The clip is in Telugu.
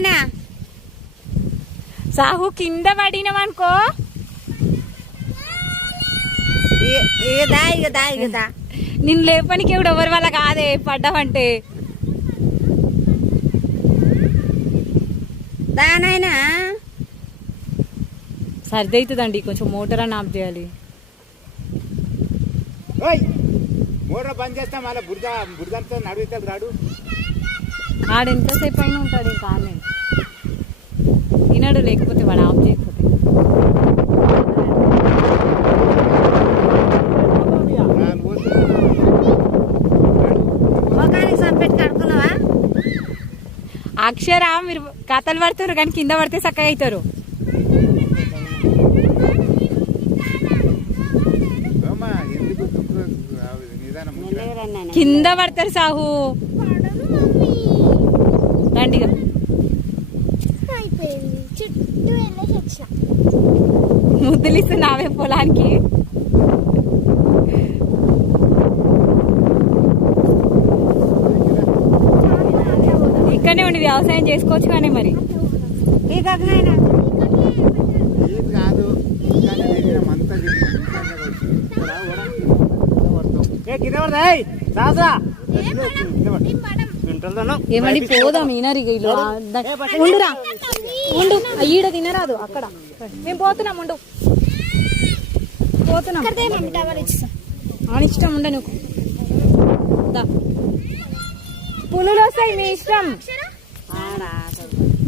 నాయనా సాహు కింద పడినవనుకో నిన్ను లేపనికి ఎవడు ఎవరి వల్ల కాదే పడ్డావంటే దానైనా సర్ది అవుతుందండి కొంచెం మోటార్ అని ఆఫ్ చేయాలి మోటార్ బంద్ చేస్తా మళ్ళీ బురదంతా నడుగుతా రాడు ఆడెంతసేపు అయినా ఉంటాడు ఇంకా ఆమె తినడు లేకపోతే వాడు ఆఫ్ చేయకపోతే కడుకున్నావా అక్షర మీరు కథలు పడతారు కానీ కింద పడితే చక్కగా అవుతారు కింద పడతారు సాహు దండిగా ముద్దులిస్తున్నావే పొలానికి ఇక్కడనే ఉండి వ్యవసాయం చేసుకోవచ్చు కానీ మరి ఏమని పోదాం ఈనరిగా ఉండురా ఉండు ఈడ తినరాదు అక్కడ మేము పోతున్నాం ఉండు పోతున్నాం అని ఇష్టం ఉండ నువ్వు పులులు వస్తాయి మీ ఇష్టం